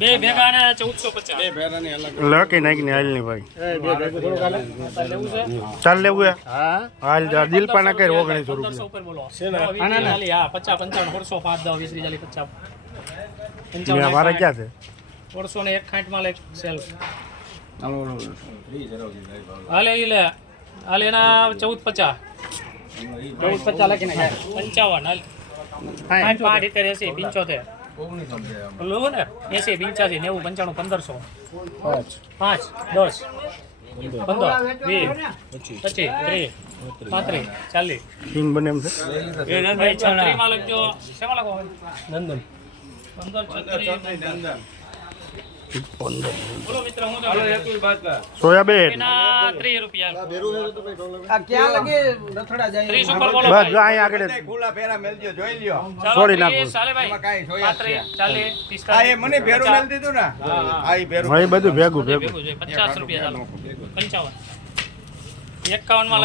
બે ભેગા ને ચૌદસો પચાસ. બે ફેરાની અલગ લકી નાખીને હાલની ભાઈ લેવું છે? ચાલ લેવું હે? હા? હાલ દિલ પાના કરી ઓગણીસો રૂપિયા. ઉપર બોલો. હા પચાસ પંચાવન વર્ષો પાંચ દસ વીસ ચાલીસ પચાસ. પંચાવન મારા ક્યાં છે? સોળસો ને એક ખાંઠમાં લે સેલ. હાલો, હાલો. હાલે ઈ લે. હાલે એના ચૌદ પચાસ. ચૌદ પચાસ લખીને પંચાવન હાલ. પાંચ પાંચ ઇતેર એસી પંચોતેર. લો ને. એસી પંચ્યાસી નેવું પંચાણું પંદરસો. પાંચ. દસ. પંદર. વીસ પચીસ. ત્રીસ પાંત્રીસ. ચાલીસ. બને એમ છે? નંદન સોયાબીન. એના ત્રીસ રૂપિયા આ ક્યાં લગે રથડા જાય? ત્રીસ ઉપર બોલો બસ ભાઈ. આગળ ખુલ્લા ફેરા મેલજો જોઈ લ્યો. છોડી નાખો. ચાલે ભાઈ. એમાં જોયા જ પાંત્રીસ ચાલીસ આ એ મને ભેરું પચાસ. મેલ દીધું ને. આ ભેરું હા, બધું ભેગું ભેગું. રૂપિયા ચાલો. પંચાવન. એકાવનમાં